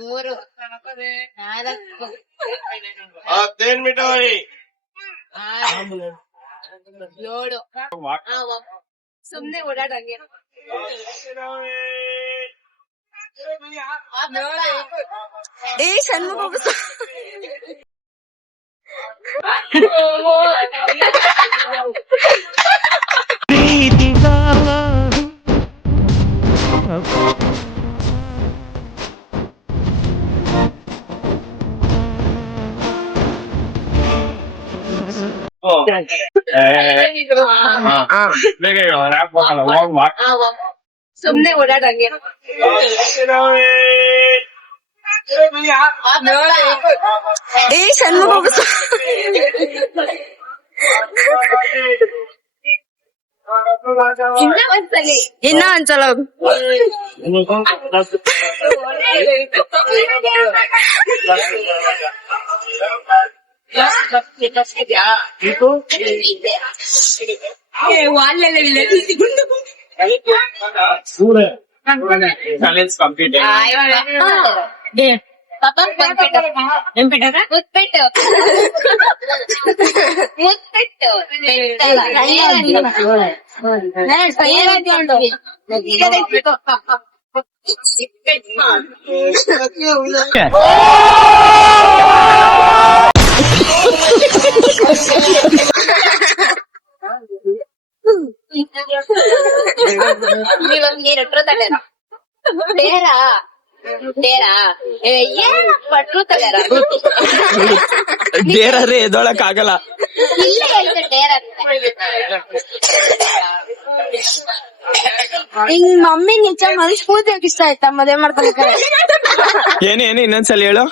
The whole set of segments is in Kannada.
ಮೂರು ನಾಲ್ಕು 15 ಮಿಠಾಯಿ. 6 7 ಸುಮ್ನೆ ಓಡಾಡಂಗೆ ಷಣ್ಮುಖ ಸುಮ್ನೆ ಓಡಾಡಂಗೆ ಷಣ್ಮುಖ ಇನ್ನ ಒಂದ್ಸಲ ಡೇರೇ ಎದೊಳಕ್ ಆಗಲ್ಲ. ಹಿಂಗ್ ಮಮ್ಮಿ ನಿಜ ಮನಸ್ಫೂರ್ತಿಯಾಗಿ ಇಷ್ಟ ಆಯ್ತಾ ಮದ್ವೆ ಮಾಡ್ಕೊಬೇಕಾರೆ? ಏನೇನು ಇನ್ನೊಂದ್ಸಲ ಹೇಳು.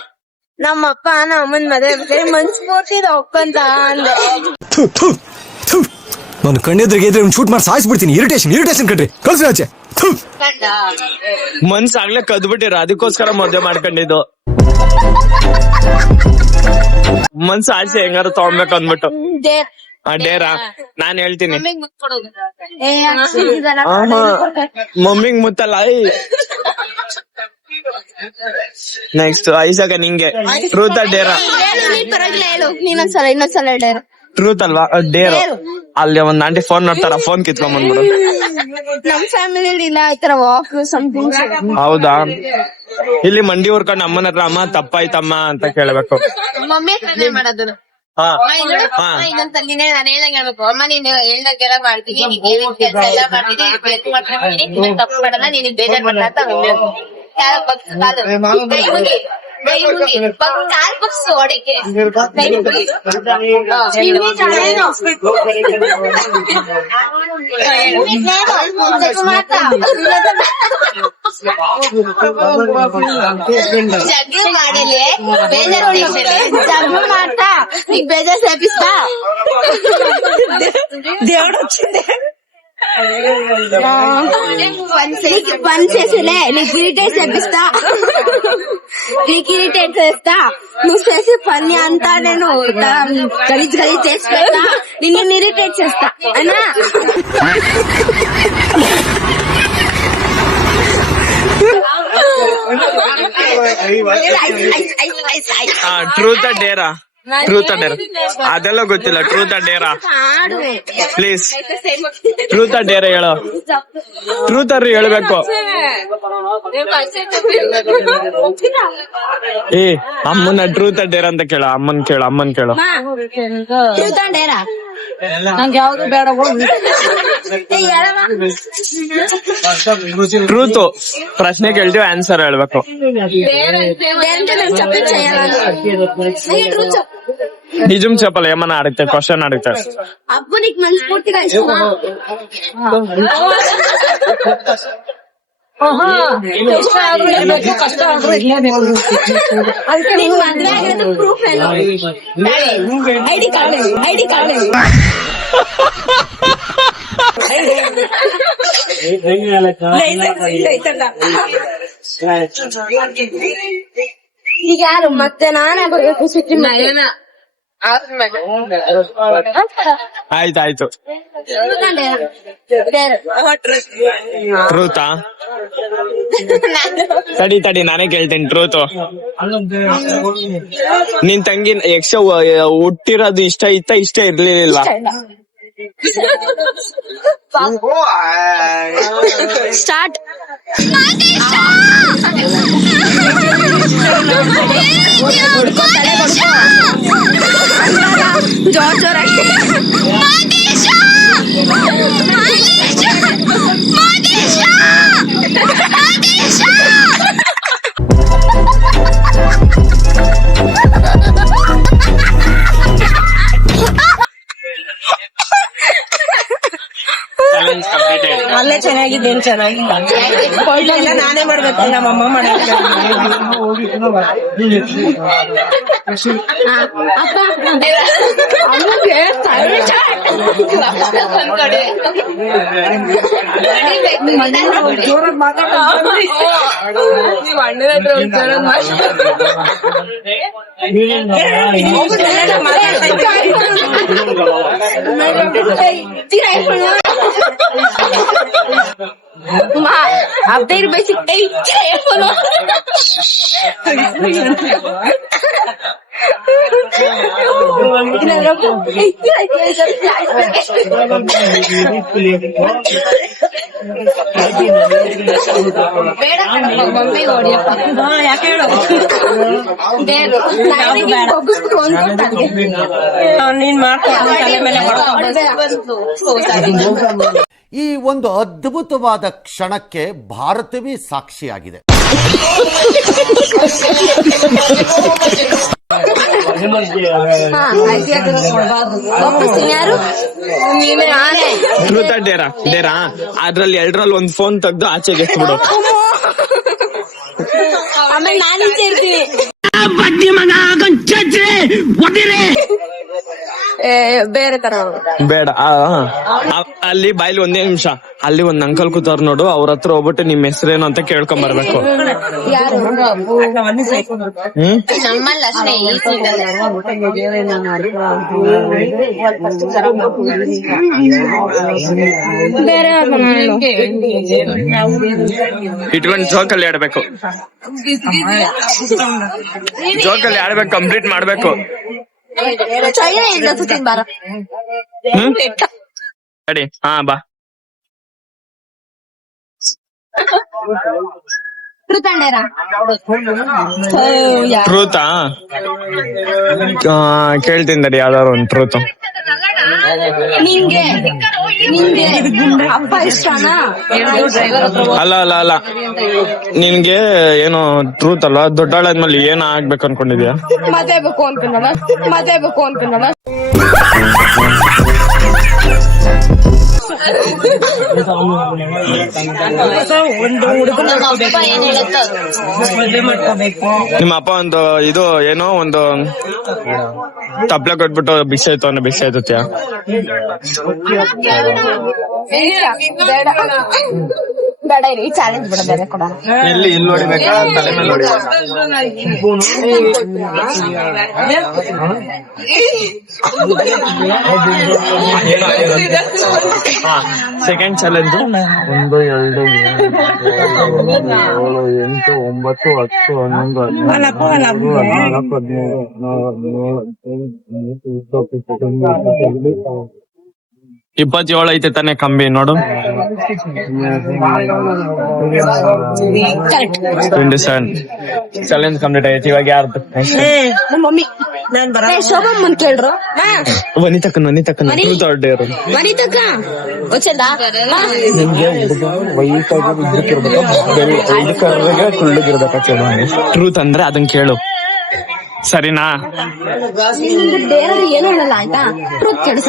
ನಮ್ಮಪ್ಪ ನಮ್ಮನ್ ಮದ್ವೆ ಮನಸ್ಫೂರ್ತಿ ಒಪ್ಕೊಂತ ಅಂದೆ. ನಾನು ಕಣ್ಣೆದ್ರಿಗೆ ಇದ್ರೆ ಶೂಟ್ ಮಾಡಿ ಸಾಯಿಸ್ಬಿಡ್ತೀನಿ. ಇರಿಟೇಷನ್ ಕಣ್ರಿ, ಕಳ್ಸಿ ಆಚೆ. ಮನ್ಸ್ ಆಗ್ಲೇ ಕದ್ಬಿಟ್ಟಿರ, ಅದಕ್ಕೋಸ್ಕರ ಮದ್ವೆ ಮಾಡ್ಕೊಂಡಿದ್ದು. ಮನ್ಸ್ ಆಸೆ ಹೆಂಗಾರು ತಗೊಬೇಕು ಅಂದ್ಬಿಟ್ಟು. ಡೇರಾ ನಾನ್ ಹೇಳ್ತೀನಿ. ಮಮ್ಮಿಗ್ ಮುತ್ತಲ್ಲ. ನೆಕ್ಸ್ಟ್ ಐಸಾಕ ನಿಂಗೆ ಟ್ರೂತ್ ಡೇರಾ? ಇನ್ನೊಂದ್ಸಲ ಡೇರಾ ಟ್ರೂತ್ ಅಲ್ವಾ? ಡೇರ್. ಅಲ್ಲಿ ಒಂದ್ ಆಂಟಿ ಫೋನ್ ನೋಡ್ತಾರ, ಫೋನ್ ಕಿತ್ಕೊಂಡ್ ಬಂದ್ಬಿಡು. ನಮ್ ಫ್ಯಾಮಿಲಿ ಇಲ್ಲ ಆತರ ವಾಕ್ ಸಮಥಿಂಗ್. ಹೌದಾ? ಇಲ್ಲಿ ಮಂಡಿ ಊರ್ಕೊಂಡು ಅಮ್ಮನ ಹತ್ರ ಅಮ್ಮ ತಪ್ಪಾಯ್ತಮ್ಮ ಅಂತ ಕೇಳ್ಬೇಕು. ಮಮ್ಮಿ ಹತ್ರನೇ ಮಾಡೋದು. ಇನ್ನೊಂದ್ ತಲ್ಲಿನೇ ನಾನು ಹೇಳ್ದಂಗೆ ಹೇಳ್ಬೇಕು. ಅಮ್ಮ ನೀನು ಹೇಳ್ದಂಗೆಲ್ಲ ಮಾಡ್ತೀನಿ, ಕೆಲಸ ಎಲ್ಲ ಮಾಡ್ತೀನಿ, ತಪ್ಪು ಮಾಡಲ್ಲ, ನೀನ್ ಬೇಜಾರ್ ಮಾಡಲ್ಲ ಅಂತ ಯಾರ ಕಾಲ್ ಬಗ್ಸು ಹೊಡಿಕೆ ಜಗ್ಲು ಮಾಡಲಿ ಬೇಜಾರ್ ಜಗ್ಲು ಮಾಡ್ತಾ ನೀಗ್ ಬೇಜಾರ್ ಸೇಪಿಸ್ತಾ దేవుడు వచ్చింది పని చేసేలే నీకు ఇరిటేట్ చేపిస్తా చేస్తా నువ్వు చేసే పని అంతా నేను గలీజ్ చేసి పెడతా నిన్ను ఇరిటేట్ చేస్తా అన్నా ಟ್ರೂತ್ ಡೇರಾ? ಟ್ರೂತ್ ಡೇರಾ ಅದೆಲ್ಲ ಗೊತ್ತಿಲ್ಲ. Truth Dera please? ಟ್ರೂತ್ ಡೇರಾ ಹೇಳೋ. ಟ್ರೂತ್ ಅವ್ರು ಹೇಳ್ಬೇಕು. ಏ ಅಮ್ಮನ ಟ್ರೂತ್ ಡೇರಾ ಅಂತ ಕೇಳ. ಅಮ್ಮನ್ ಕೇಳು. ನಂಗೆ ಯಾವ್ದು ಬೇಡ. ಟ್ರೂತ್ ಪ್ರಶ್ನೆ ಕೇಳ್ತೀವಿ, ಆನ್ಸರ್ ಹೇಳ್ಬೇಕು. నిజం చెప్పాలి, ఏమన్నా అడిగితే క్వశ్చన్ అడిగితే. అబ్బు నీకు మనస్ఫూర్తిగా ఇష్టమా? మద్వే ಆಗಿರೋದು ಪ್ರೂಫ್ ಏನು? ಐಡಿ ಕಾರ್ಡ್ ಈಗ ಯಾರು ಮತ್ತೆ ನಾನೇ ಬರ್ಬೇಕು? ಸುತ್ತಿ ಆಯ್ತಾಯ್ತು. ಟ್ರೂತಾ? ತಡಿ ನಾನೇ ಕೇಳ್ತೀನಿ ಟ್ರೂತು. ನಿನ್ ತಂಗಿ ಯಕ್ಷ ಹುಟ್ಟಿರೋದು ಇಷ್ಟ ಇರ್ಲಿಲ್ಲ? ಸ್ಟಾರ್ಟ್. ಜೋರಾಗಿ ಅಲ್ಲೇ ಚೆನ್ನಾಗಿದ್ದೇನು ಚೆನ್ನಾಗಿಲ್ಲ. ಎಲ್ಲ ನಾನೇ ಮಾಡ್ಬೇಕು, ನಮ್ಮಮ್ಮ ಮಾಡಕ್ಕೆ. ಜೋರಾಗಿ ಅದೇ ಇರ್ಬೇಕು. ಮಮ್ಮಿ ಹೊಡಿಯಪ್ಪ. ಯಾಕೆ ಹೇಳು? ನೀನ್ ಮಾಡ್ಕೊಂಡು ತಲೆ ಮೇಲೆ ಈ ಒಂದು ಅದ್ಭುತವಾದ ಕ್ಷಣಕ್ಕೆ ಭಾರತವೇ ಸಾಕ್ಷಿಯಾಗಿದೆ. ಯಾರು? ಟ್ರೂತಾ ಡೇರಾ? ಅದ್ರಲ್ಲಿ 2ರಲ್ಲಿ ಒಂದ್ ಫೋನ್ ತೆಗ್ದು ಆಚೆಗೆ ಎತ್ಬಿಡು. ಆಮೇಲೆ ನಾನು ಸೇರ್ತೀನಿ. ಬೇರೆ ತರ ಬೇಡ. ಅಲ್ಲಿ ಬಾಯ್ಲಿ ಒಂದೇ ನಿಮಿಷ, ಅಲ್ಲಿ ಒಂದ್ ಅಂಕಲ್ ಕೂತಾರ ನೋಡು, ಅವ್ರ ಹತ್ರ ಹೋಗ್ಬಿಟ್ಟು ನಿಮ್ ಹೆಸರೇನು ಅಂತ ಕೇಳ್ಕೊಂಡ್ ಬರ್ಬೇಕು. ಯಾರು? ನಮ್ಮಲ್ಲಿ ಅಷ್ಟೇ. ಇಟ್ಕೊಂಡು ಜೋಕಲ್ಲಿ ಆಡ್ಬೇಕು. ಜೋಕಲ್ಲಿ ಆಡ್ಬೇಕು, ಕಂಪ್ಲೀಟ್ ಮಾಡ್ಬೇಕು. ಅಡಿ ಹಾ ಬಾ. ಟ್ರೂತಾ? ಕೇಳ್ತೀನಿ ನಡಿ ಯಾವ್ದಾರು ಒಂದು ಟ್ರೂತ್. ನಿಂಗೆ ಅಪ್ಪ ಇಷ್ಟನಾ? ಅಲ್ಲ ನಿನ್ಗೆ ಏನು ಟ್ರೂತ್ ಅಲ್ಲ, ದೊಡ್ಡಾಳಾದ್ಮೇಲೆ ಏನ್ ಆಗ್ಬೇಕು ಅನ್ಕೊಂಡಿದ್ಯಾ? ಮದ್ವೆ ಬೇಕು ಅನ್ಕೊಂಡಲ್ಲ. ನಿಮ್ಮ ಅಪ್ಪ ಒಂದು ಇದು ಏನೋ ಒಂದು ತಪ್ಲೆ ಕೊಟ್ಬಿಟ್ಟು ಭಿಕ್ಷೆ ಆಯ್ತತ್ಯಾ? ಬೇಡ ಇರಿ, ಚಾಲೆಂಜ್ ಬಿಡ, ಬೇರೆ ಕೊಡ. ಇಲ್ಲಿ ಹೊಡಿಬೇಕಾ, ತಲೆ ಮೇಲೆ ಹೊಡಿಬೇಕಾ? ಸೆಕೆಂಡ್ ಚಾಲೆಂಜ್ 1 2 3 4 5 6 7 8 9 10 27 ಐತೆ ತಾನೆ ಕಂಬಿ ನೋಡು. 27 ಚಾಲೆಂಜ್ ಕಂಪ್ಲೀಟ್ ಐತಿ. ಇವಾಗ ಯಾರ್ದು? ಮಮ್ಮಿ ನಾನ್ ಬರ. ಶೋಭಮ್ಮನ್ ಕೇಳ್ರು. ವನಿತಕ್ಕನ್ ಟ್ರೂತ್ ಆರ್ ಡೇರ್? ವನಿತಕ್ಕ ನಿಮ್ಗೆ ವಯಸ್ಸಾಗಿ ಇದಕ್ಕಿರ್ಬೇಕಾ ಕುಳ್ಳಗಿರ್ಬೇಕಾ? ಟ್ರೂತ್ ಅಂದ್ರೆ ಅದನ್ ಕೇಳು, ಸರಿನಾ? ಏನು ಹೇಳಲ್ಲ ಆಯ್ತಾ? ಟ್ರೂತ್ ಕೇಳಿಸ.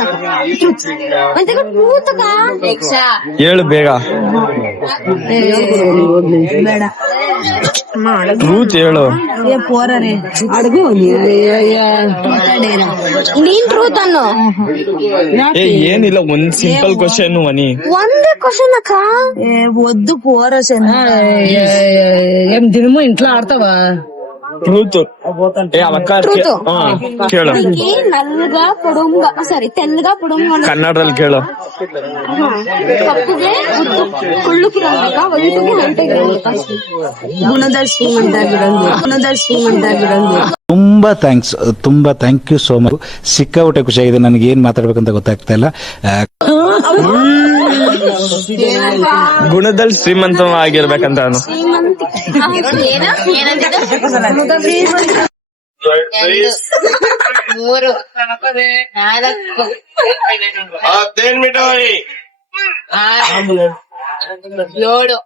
ಹೇಳು ಬೇಗ. ಬೇಡ ಟ್ರೂತ್ ಹೇಳು. ಅಡ್ಗು ನೀನ್ ಟ್ರೂತ್ ಅನ್ನು. ಏನಿಲ್ಲ, ಒಂದ್ ಸಿಂಪಲ್ ಕ್ವಶನ್ ವನಿ. ಒಂದೇ ಕ್ವಶನ್ ಅಕ್ಕ. వద్దు పోరసన్ ఏం దినము ఇంట్లో ఆడతావా? ಟ್ರೂತ್ ಏ ಅವಕ್ಕ ಹಾ ಕೇಳು నల్లగా పొడుంగా సారీ తెల్లగా పొడుంగా ಕನ್ನಡದಲ್ಲಿ ಕೇಳು కప్పుగే కుళ్ళుకి రంగుగా ఒళ్ళుకి హైట్గా గుణదర్శి ಅಂತಾಗಿರೋದು ತುಂಬಾ ಥ್ಯಾಂಕ್ ಯು ಸೋ ಮಚ್. ಸಿಕ್ಕಾಪಟ್ಟೆ ಖುಷಿಯಾಗಿದೆ. ನನಗೆ ಏನ್ ಮಾತಾಡ್ಬೇಕಂತ ಗೊತ್ತಾಗ್ತಾ ಇಲ್ಲ. ಗುಣದಲ್ಲಿ ಶ್ರೀಮಂತ ಆಗಿರ್ಬೇಕಂತ ಅವನು. ಏನಂತಿದ್ದು 2 3 4 3 ಮಿಠಾಯಿ 6 7